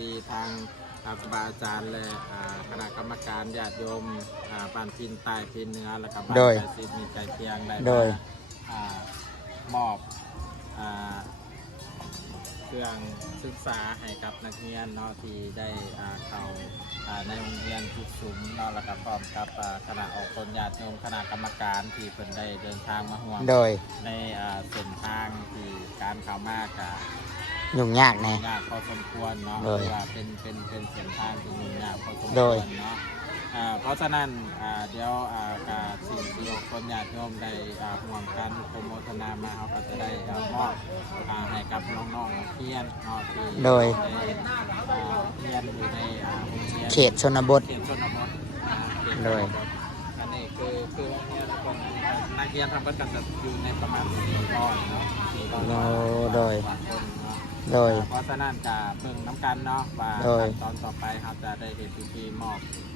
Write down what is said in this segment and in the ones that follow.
ดีทางอ่าครูบาอาจารย์และอ่าคณะกรรมการญาติโยมอ่าบ้านพินใต้พินเหนือและก็บ้านโดยไกลซิดมีใจเพียงได้โดยมาอ่ามอบอ่าเครื่องศึกษาให้กับนักเรียนเนาะที่ได้อ่าเข้าอ่าในโรงเรียนทุกสุมเนาะแล้วก็พร้อมกับอ่าคณะออกตนญาติโยมคณะกรรมการที่เพิ่นได้เดินทางมาห่วง โดย ในอ่าเส้นทางที่การเข้ามากะ ยุ่งยากแน่ ยากพอสมควรเนาะโดยเพราะว่าเป็นเป็นเป็นเส้นทางที่ยุ่งยากพอสมคโดวย รเนาะอ่าเพราะฉะนั้นอ่าเดี๋ยวอ่ากาสิ่งที่คนญาติโยมได้อ่าห่วงกันโปรโมทนามาเขาก็จะได้อ่ามอบอ่าให้กับน้องๆนักเรียนเนาะที่โดย ได้อ่าเรียนอยู่ในอ่าโรงเรียน เขตชนบท เขตชนบทอ่าเขตชนบทโดยอันนี้คือคือโรงเรียนของนักเรียนทำก็จะอยู่ในประมาณ400เนาะ400โอ้โดย กว่าคนเนาะ โดย เพราะฉะนั้นจะเบิ่งน้ำกันเนาะว่าโดย ขั้นตอนต่อไปครับจะได้เห็นพิธีมอบอ่า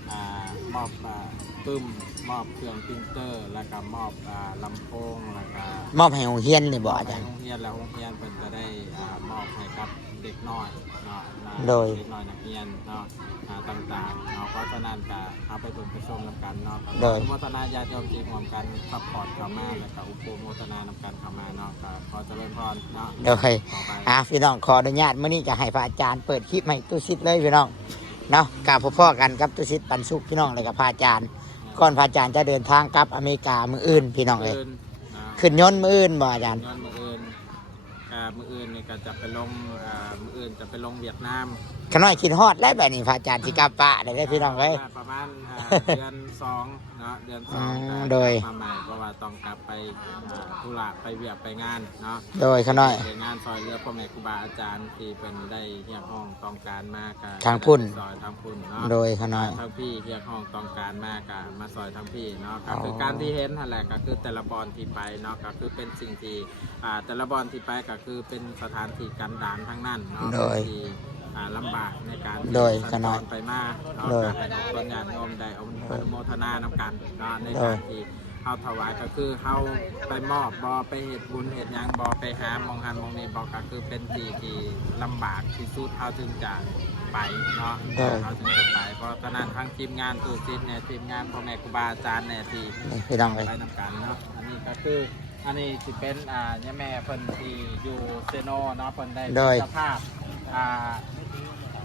มอบอ่าปึ้มมอบเครื่องปรินเตอร์ แล้วก็มอบอ่าลำโพงแล้วก็มอบให้โรงเรียนนี่บ่อาจารย์ โรงเรียนแล้วโรงเรียนเพิ่นจะได้อ่ามอบให้กับเด็กน้อยเนาะนะโดย เด็กน้อยนักเรียนเนาะอ่าต่างๆเนาะเพราะฉะนั้นก็เอาไปเบิ่งไปชมนำกันเนาะโดยอุโมทนาญาติโยมที่ร่วมกันซัพพอร์ตเข้ามาแล้วก็อุปโมทนานำกันเข้ามาเนาะก็ขอเจริญพรเนาะโดย ต่อไป อะพี่น้องขออนุญาตมื้อนี้จะให้พระอาจารย์เปิดคลิปให้ตุสิทธิ์เลยพี่น้อง เนาะกราบพ่อๆกันกับตุสิทธิ์ปันสุขพี่น้องเลยกับพระอาจารย์ก่อนพระอาจารย์จะเดินทางกลับอเมริกามืออื่นพี่น้องเลยอื่นเนาะขึ้นยนต์มืออื่นบ่อาจารย์ย้อนมืออื่นอ่ามืออื่นนี่ก็จะไปลงอ่ามืออื่นจะไปลงเวียดนามขน้อยคิดฮอดแล้วแบบนี้พระอาจารย์สิกลับปะได้เลยพี่น้องเลยประมาณอ่าเดือน สองเนาะเดือนสองอืมก็โดยกลับมาใหม่เพราะว่าต้องกลับไปอ่าธุระไปเวียกไปงานเนาะโดยขน้อย ไปงานซอยเรือพ่อแม่ครูบาอาจารย์ที่เป็นได้เรียกห้องต้องการมากะทางพุ่น ซอยทางพุ่นเนาะ โดยขน้อย ทางพี่เรียกห้องต้องการมากะมาซอยทางพี่เนาะก็อ๋อคือการที่เห็นนั่นแหละก็คือแต่ละบอลที่ไปเนาะก็คือเป็นสิ่งที่อ่าแต่ละบอลที่ไปก็คือเป็นสถานที่กันดานทั้งนั้นเนาะโดย ที่ อ่าลำบากในการโดยสัญขน้จอยรไปมาเนาะโดยการให้ทุกคนญาติโยมได้เอาอนุโมทนานำกันเนาะในโดกายรที่เฮาถวายก็คือเฮาไปมอบบอไปเฮ็ดบุญเฮ็ดหยังบอไปหามองหันมองนี้บอกก็คือเป็นที่ที่ลำบากที่สุดเฮาถึงจะไปเนาะโดย เฮาถึงจะไปเพราะฉะนั้นทั้งทีมงานตูซิดเนี่ยทีมงานพ่อแม่ครูบาอาจารย์เนี่ยที่ นี่พี่น้องเลยไปนำกันเนาะ อันนี้ก็คือ อันนี้สิเป็นอ่าย่าแม่เพิ่นที่อยู่เซโนเนาะเพิ่นได้เป็นโดยเจ้าภาพอ่า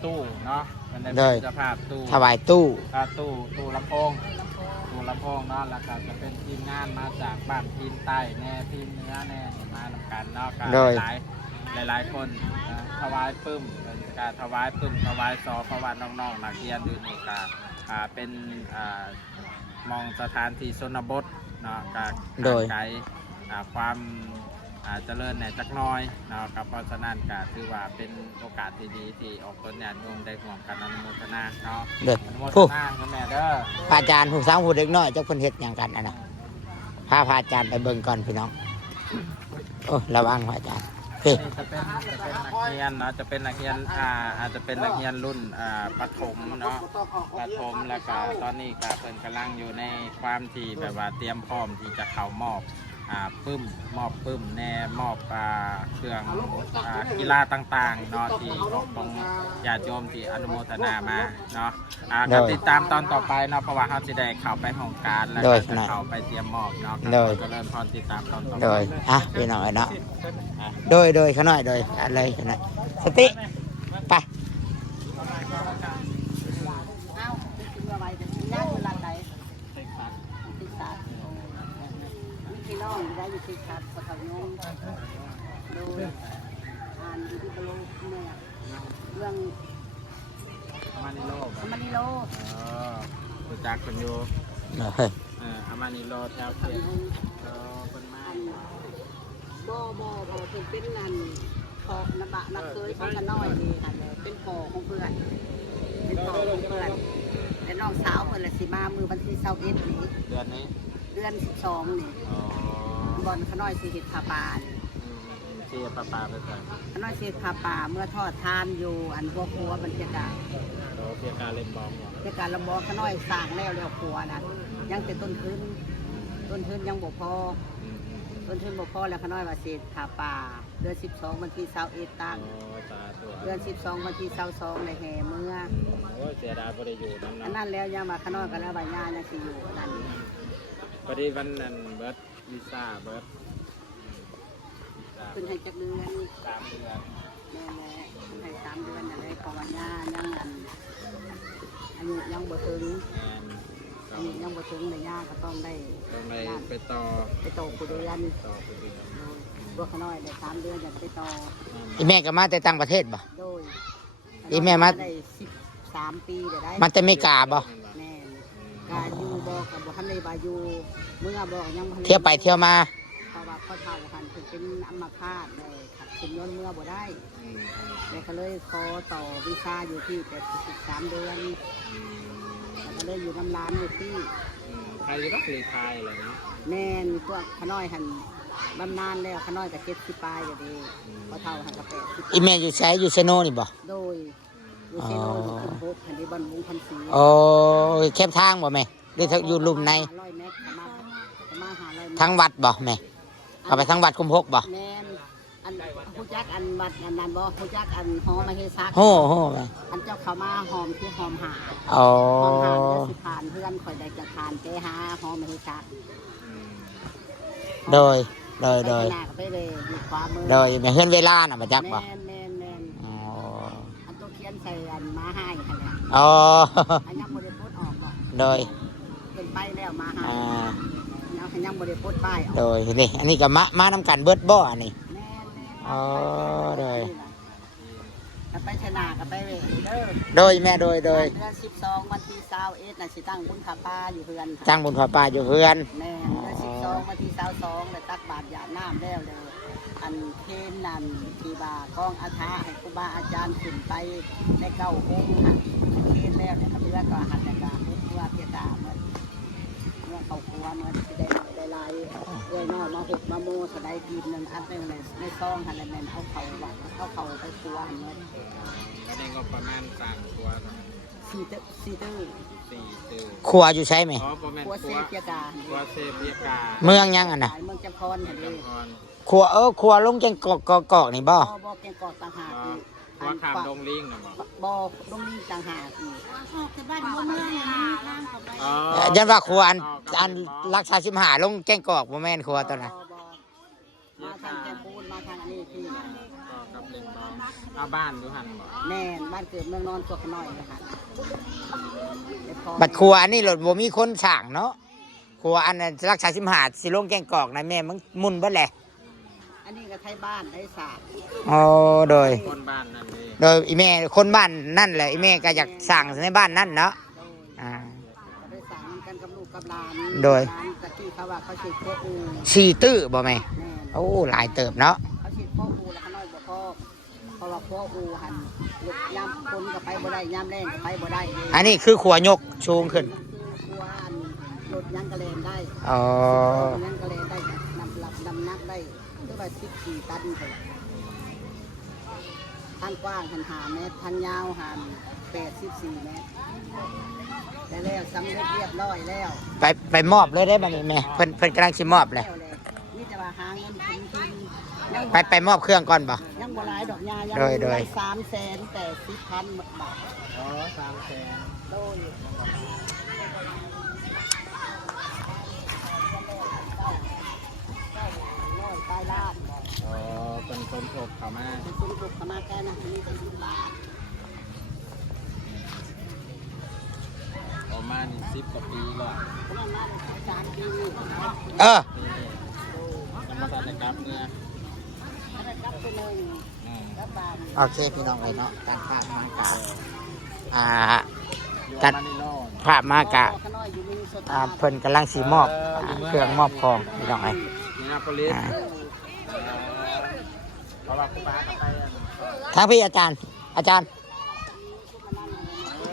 ตู้เนาะเพิ่นได้โดเป็ยนเจ้าภาพตู้ถวายตู้อ่าตู้ตู้ลำโพงตู้ลำโพงเนาะแล้วก็จะเป็นทีมงานมาจากบ้านทีมใต้แน่ทีมเหนื้อแน่มานำกันเนาะก็โดยหลายหลายหลายๆคนนะถวายปึ้มเป็นการถวายปึ้มถวายซอเพราะว่าน้องๆนักเรียนอยู่นี่ก็อ่าเป็นอ่ามองสถานที่ชนบทเนาะก็โดยไกลอ่าความอ่า เจริญในจักหน้อยเนาะกับเพราะฉะนั้นก็ถือว่าเป็นโอกาสที่ดีที่ออกตนญาติโยมได้ห่วมกันอนุโมทนาเนาะเด้ออนุโมทผู้นาคุณแม่เด้อพระอาจารย์ผู้สาวผู้เด็กน้อยเจ้าคนเฮ็ดอย่างกันอะนะพาพระอาจารย์ไปเบิ่งก่อนพี่น้องโอ้ระวังพระอาจารย์เฮ้ยนี่จะเป็นจะเป็นนักเรียนเนาะจะเป็นนักเรียนอ่าอาจจะเป็นนักเรียนรุ่นอ่าประถมเนาะประถมแล้วก็ตอนนี้ก็เพิ่นกำลังอยู่ในความที่แบบว่าเตรียมพร้อมที่จะเข้ามอบ อ่าปึ้มมอบปึ้มแน่มอบอ่าเครื่องอ่ากีฬาต่างๆเนาะที่ออกตรงญาติโยมที่อนุโมทนามาเนาะอ่าก็ติดตามตอนต่อไปเนาะเพราะว่าเขาจะได้เข้าไปห้องการแล้วก็จะเข้าไปเตรียมมอบเนาะก็ขอเจริญพรติดตามตอนต่อไปโดยอะพี่น้องเอ้ยเนาะ อะ โดยโดยขน้อยโดยอะไรขน้อยสติไป เอ้าคุณว่าไว้แต่สิญาติคนหลังใดติดสัตว์พี่ น้องได้อยู่ติดสัตว์ปะเขาโดูอ่านอยู่ที่กะโหลกเนี่ยเรื่องอามานิโลธรรมนิโลเออรู้จักคนอยู่เฮ้ยเอออามานิโลแถวเขตเออคนมาบ่บ่บ่เป็นเป็นนันพอกนบะนักเคยของกันน้อยนี่นั่นเป็นพอของเพื่อนเป็นพอของเพื่อนและน้องสาวเพิ่นละสิมามือวันที่21นี้เดือนนี้ เดือน12นี่ อ๋อ บอลขน้อยสิเฮ็ดผาปานอืมอืมเชียร์ปลาปลาไปก่อนขน้อยเศษผาป่าเมื่อทอดทานอยู่อันบัวครัวบรรยากาศโรเพียการเล่นบอลก่อนบรรยากาศลำบอกขน้อยสร้างแล้วแล้วครัวนะยังแต่ต้นทุนต้นทุนยังบ่พออืมอืมอืมต้นทุนบ่พอแล้วขน้อยว่าสิขาป่าเดือน12วันที่21ตั้งโอ้สาธุเดือน12วันที่22ในแห่เมื่อโอ้ยเสียดายบ่ได้อยู่น้ำอันน้ำนั้นแล้วยังมาขน้อยกันแล้วใบหญ้ายังสิอยู่อันนั้นพอดีวันนั้นเบิร์ด วีซ่าเบิร์ดวีซ่าขึ้นให้จักเดือนสามเดือนแม่แม่ขึ้นให้สามเดือนอะไรของใบหญ้ายังอันอายุยังบ่ถึงแอนก็อายุยังบ่ถึงใบหญ้าก็ต้องได้ต้องไปไปต่อไปโตกูเดือนต่อไปเดือนตัวขน้อยได้สามเดือนจะไปโตอีแม่ก็มาแต่ต่างประเทศบ่ โดยอีแม่มา ได้สิบสามปีได้ได้มันแต่ไม่กล้าบ่ แม่นกาอยู่บอ กกับบ่ทันได้บาอยู่เมื่อบอกยังบ่ทันด้เที่ยวไปเที่ยวมาเพราะว่าพ่อเฒ่าคันเพิ่นเป็นอัมพาตเลยขัดขึ้นย้อนเมื่อบ่ได้อืมแล้วก็เลยขอต่อวีซ่าอยู่ที่แต่สิบสามเดือนอืมแล้วก็เลยอยู่น้ำร้านอยู่ที่อืมใครจะต้องรีไทายอะไรเนาะแม่นพวกขน้อยหันบำนาญแล้วขน้อยก็เจ็ดสิบปลายอยู่ดีพ่อเฒ่าหันก็แปดสิบอีแม่อยู่ใช้อยู่เซโนนี่บ่โดยอยู่เซโนอยู่ขึ้นโบสถ์หันที่บ้านบุงพันศรีโอ้ยแคบทางบ่แม่ หรืออยู่ลุมในร้อยเมตรประมาณประมาณห้าร้อยเมตรทั้งวัดบ่แม่เอาไปทั้งวัดคุมพกบ่แม่นอันผู้จักอันบัดอันนั้นบ่ผู้จักอันหอมาเฮซักโอ้โหแม่อันเจ้าเขามาหอมที่หอมหาอ๋อหอมหาเดี๋ยวสิผ่านเพื่อนคอยได้จะผ่านเจหาหอมมาเฮซักอืมโดยโดยโดยไปหน้าก็ไปเลยอยู่ขวามือโดยแม่เฮือนเวลาน่ะบ่จักบ่แม่นแม่นแม่นอ๋ออันตัวเขียนใส่อันมาให้ค่ะเนี่ยอ๋ออันยังบ่ได้พูดออกบ่โดยเป็น ไปแล้วมาให้อ่ายังยังบ่ได้พูดป้ายออกโดยนี่อันนี้ก็มามานำกันเบิดบ่อันนี้ แม่นแม่นอ๋อได้ก็ไปชนะก็ไปเวเด้อโดยแม่โดยโดยเดือนสิบสองวันที่เสาเอ็ดน่ะสิตั้งบุญขาป้าอยู่เพื่อนจ้างบุญพาป่าอยู่เพื่อน แม่เดือนสิบสองวันที่เสาสองเลยตักบาตรหยาดน้ำแล้วเลยอันเทนนันทีบากองอาทาให้ครูบาอาจารย์ขึ้นไปในเก้าองค์ค่ะเทนแล้วเนี่ยก็เพื่อก็หันกาเพื่อเพียตาเหมือน เมื่อเขาครัวเหมือนที่ได้ได้ลายด้วยนอกมาหุบมาโมสดายกีบหนึ่งอันหนึ่งเลยในซองหันเลยแม่นเอาเขาวัดเอาเขาไปครัวหันเลยแล้วในงบประมาณสร้างครัวซีเตอร์ซีเตอร์สี่ตื้อครัวอยู่ใช่ไหมอ๋อประมาณครัวคเซรัวเกียกาครัวเซเบียกาเมืองยังอะนะขายเมืองจำพรเห็นจดิำพรครัวเออครัวลงจังกอกกอกกอกนี่บ่บ่บ่แกงกอกต่างหาก อ๋ออีกครัวขามดงลิงนะบอกบ่ลงนี่ต่างหากอีกแต่บ้านบ่เมืองนะมีทางเข้าไปอ๋อยันว่าครัวอันอันรักษาชิมหาลงแกงกอกบ่แม่นครัวตัวน่ะบ่บ่มาทางแกงปูนมาทางอันนี้ที่ก็กับเล่นบอลเอาบ้านดูหันบอกแม่นบ้านเกิดเมืองนอนตัวขน้อยเลยค่ะแต่พอบัดครัวอันนี้รถบ่มีคนสร้างเนาะครัวอันนั้นรักษาชิมหาสิลงแกงกอกนะแม่มันมุนเบิดแหละ อันนี้ก็ไทยบ้านไทยศาสตร์อ๋อโดย คนบ้านนั่นเลยโดยอีแม่คนบ้านนั่นแหละอีแม่ก็อยากสร้างในบ้านนั่นเนาะโดยอ่า ก็ได้สร้างกันกับลูกกับหลานโดย หลานตะกี้เขาว่าเขาฉีดโคอูสี่ตื้อบ่แม่แม่นโอ้หลายเติบเนาะเขาฉีดโคอูแล้วเขาน้อยบ่พอเพราะว่าโคอูหันลูกยามคนก็ไปบ่ได้ยามแรงก็ไปบ่ได้เองอันนี้คือขัวยกชูงขึ้น คือตัวอันรถยังกระเลนได้อ๋อ รถยังกระเลนได้นำหลับนำนักได้คื อว่าสิบสี่ตันเลยทางกว้างหันหาเมตรทางยาวหันแปดสิบสี่เมตรแต่แล้วสำเร็จเรียบร้อยแล้วไปไปมอบเลยได้บัดนี้แม่เพิ่นเพิ่นกำลังสิมอบเลยแล้วเลยนี่จะว่าหาเงินทุนทุนยังไปไปมอบเครื่องก่อนบ่ ยังบ่หลายดอกยายัโดยโดย สามแสนแต่สิบพันบาทอ๋อสามแสนโดยร้อยปลายล้านอ๋อ เป็นคนโทรเข้ามาเป็นคุณบุกขมาแก่นะนี่เป็นสิบบาทประมาณสิบกว่าปีแล้วเพราะนั้นมาได้สิบสามปีเออปีนี้ยังมาทันได้กลับเมื่อแล้วได้กลับไปเลยอืมกลับบานโอเคพี่น้องเลยเนาะการภาพมากะอ่าอยู่จัดมานิโลนภาพมากะขน้อยอยู่มินโซอ่าเพิ่นกำลังสิมอบเครื่องมอบของพี่น้องเลย ทั้งพี่อาจารย์ อาจารย์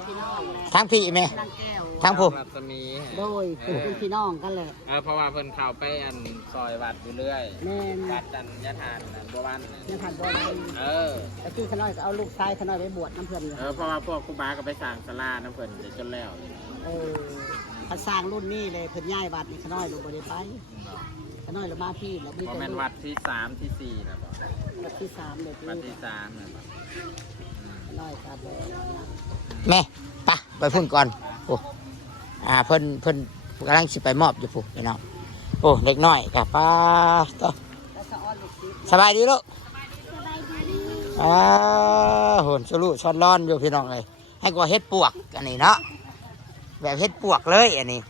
พี่น้องแหละทั้งพี่แม่นางแก้วทั้งผู้รัศมีโดยเป็นเป็นพี่น้องกันเลยเออเพราะว่าเพิ่นเข้าไปอันซอยวัดอยู่เรื่อยแม่นวัดจันยะทานน่ะบัววันน่ะยังผ่านบ่ได้เออ แต่ที่ขน้อยก็เอาลูกชายขน้อยไปบวชน้ำเพื่อนอยู่เออเพราะว่าพวกครูบาก็ไปสร้างศาลาน้ำเพิ่นเดี๋ยวจนแล้วเลยเออถ้าสร้างรุ่นนี้เลยเพิ่นย้ายวัดนี่ขน้อยลูกบ่ได้ไปข น้อยละมาพี่แล้วมีบ่แต่แม่นวัดที่สามที่สี่นะบ่วัดที่สามเลยพี่วัดที่สามนะบ่น้อยครับเลยแม่ไปะไปพุ่นก่อนโอ้อ่าเพิ่นเพิ่นกำลังสิไปมอบอยู่ผู้พี่น้องโอ้เด็กน้อยกับป้าต่อแล้วสะอ้อนลูกศิษย์สบายดีลูกอ่าโหนสรุช้อนร้อนอยู่พี่น้องเลยให้กว่าเฮ็ดปวกอันนี้เนาะแบบเฮ็ดปวกเลยอันนี้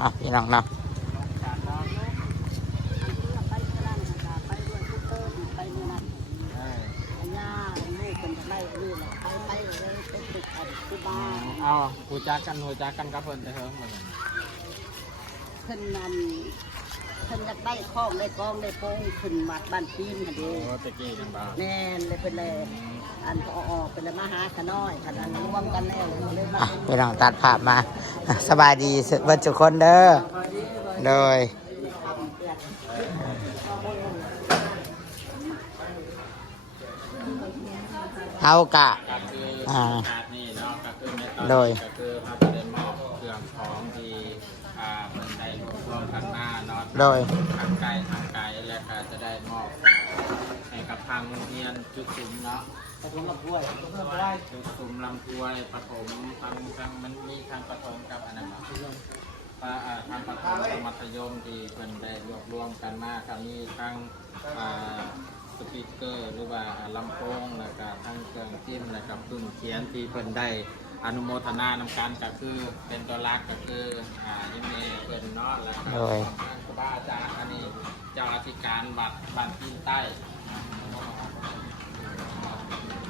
อะพี่น้องเนาะไปกระด้างนะคะไปด้วยทุกเติมไปเมื่อนั้นเอออันย่าลูกเป็นไล่ลูกไปไปเลยเป็นตึกอันคือบ้านเอาหูจักกันหูจักกันกับเพิ่นแต่เฮิงเหมือนนขึ้นนั่นขึ้นอยากได้ข้องได้กองได้โป้งขึ้นวัดบ้านปีนค่ะเดีโอ้ตะกี้กันบ่แน่นเลยเป็นเลย อันพอออกเป็นเลยมาหาขน้อยขนาดรวมกันแล้วเลยมาอะพี่น้องตัดภาพมาสบายดีเบิดทุกคนเด้อโดยเอากะ ก็คืออ่าขาดนี่เนาะก็คือในตอนโดย นี้ก็คือพระประเด็นมอบเครื่องของที่อ่าเพิ่นได้รวบรวมกันมาเนาะโดย ทางไกลทางไกลแล้วก็จะได้มอบให้กับทางโรงเรียนจุดสุมเนาะ ผสมกับด้วยจุดสุมลำพวยปฐมทางทางมันมีทางปฐมกับอันนั้นเนาะทางปฐมกับมัธยมที่เพิ่นได้รวบรวมกันมาก็มีทางอ่าสปีกเกอร์หรือว่าลำโพงแล้วก็ทั้งเครื่องจิ้มแล้วก็ปึ้งเขียนที่เพิ่นได้อนุโมทนานำการก็คือเป็นตัวรักก็คืออ่ายิมเมเพิ่นเนาะแล้วก็โดยทางครูบาอาจารย์อันนี้เจ้าอธิการบัตรบันทินใต้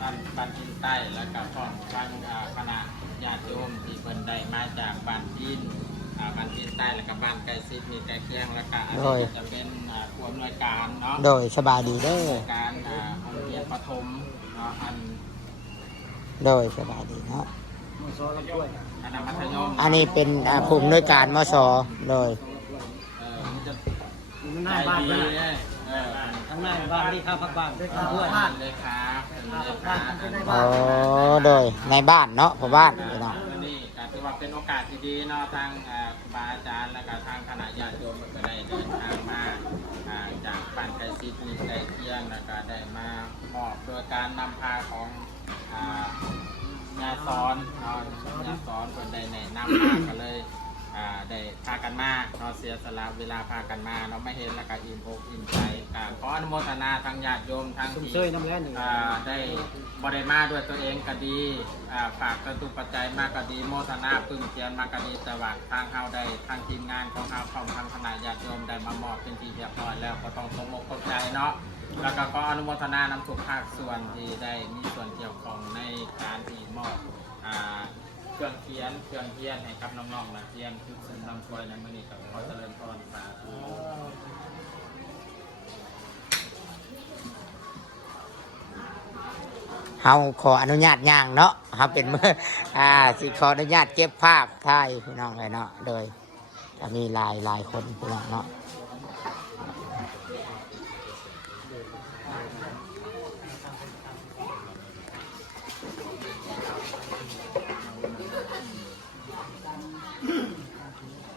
บ้านบ้านทินใต้แล้วก็พร้อมทางอ่าคณะญาติโยมที่เพิ่นได้มาจากบ้านทินอ่าบ้านทินใต้แล้วก็บ้านไก่ซิดมีไก่เคียงแล้วก็อันโดยนี้จะเป็นอ่าผู้อำนวยการเนาะ โดยสบายดีเด้อการอ่าโรงเรียนประถมเนาะอันโดยสบายดีเนาะอันนั้นมัธยมอันนี้เป็นอ่าภูมิด้วยการมสโดย เออมันจะหน้าบ้านใจเลดียเลยเออ ทั้งหน้าบ้านที่ข้าวพักบ้านด้วยข้าวด้วยบ้านเลยครับเป็นเลยครับอ๋อโดยในบ้านเนาะพ่อบ้านพี่น้องนี่ก็ถือว่าเป็นโอกาสที่ดีเนาะทางอ่าครูบาอาจารย์และก็ทางคณะญาติโยมก็ได้เดินทางมาอ่าจากบ้านไกลซิดมีไกลเคียงแล้วก็ได้มามอบโดยการนำพาของอ่างานสอนเนาะงานสอนคนใดแนะนำมาก็เลยอ่าได้พากันมาเนาะเสียสละเวลาพากันมาเนาะไม่เห็นแล้วก็อิ่มอกอิ่มใจ ก็ขออนุโมทนาทางญาติโยมทางสุ่มที่เซยน้ำแร่หนึ่งอ่าได้บริมาด้วยตัวเองก็ดีอ่าฝากกระตุกปัจจัยมากก็ดีโมทนาปึ้งเทียนมากก็ดีแต่ว่าทางเฮาได้ทางทีมงานของเฮาพร้อมทางคณะญาติโยมได้มามอบเป็นที่เรียบร้อยแล้วก็ต้องสมอกสมใจเนาะแล้วก็ขออนุโมทนานำทุกภาคส่วนที่ได้มีส่วนเกี่ยวข้องในการที่มอบอ่าเครื่องเขียนเครื่องเทียนให้กับน้องๆนักเรียนทุกซึ่งนำช่วยในมื้อนี้กับขอเจริญ เฮาขออนุญาตย่างเนาะเฮาเป็นมืออ่าสิขออนุญาตเก็บภาพถ่ายพี่น้องเลยเนาะโดยจะมีหลายหลายคนพี่น้องเนาะ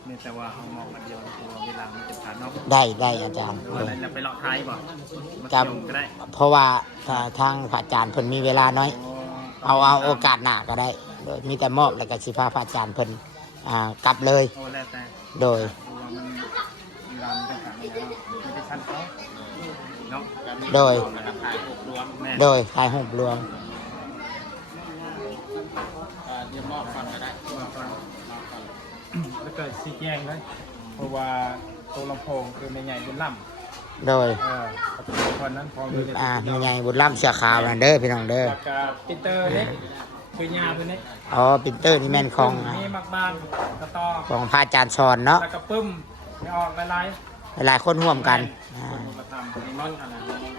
นี่แต่ว่าเขามองมาเดียวตัวเวลามันจะผ่านนอกได้ได้อาจารย์อะไรจะไปเลาะไทยบ่มาครับเที่ยวก็ได้เพราะว่าอ่าทางพระอาจารย์เพิ่นมีเวลาน้อย เอาเอาโอกาสหน้าก็ได้โดยมีแต่มอบแล้วก็สิพาพระอาจารย์เพิ่นอ่ากลับเลยโอ้แล้วแต่โดยตัวมันเวลามันจะผ่านแล้วไม่ได้ชั้นเขาเนาะโดยนะครับถ่ายรูปรวมแม่โดยถ่ายรูปรวม เอ่อเดี๋ยวมอบก่อนก็ได้มอบก่อนมอบก่อน แล้วก็สีแยงเลยเพราะว่าตัวลำโพงคือไม่ใหญ่เป็นล่ำโดยเออตัวคนนั้นพอเลยอ่ามีไงบุญล่ำเสือขาวนั่นเด้อพี่น้องเด้อแล้วก็ปิเตอร์นี่คือยาตัวนี้อ๋อปินเตอร์นี่แม่นของอ่ามีมักบ้านกระต่อของพระอาจารย์สอนเนาะแล้วก็ปึ้มไม่ออกลายหลายๆคนร่วมกันๆอ่า คนมาทำมีมอนขนาดนี้คนงาน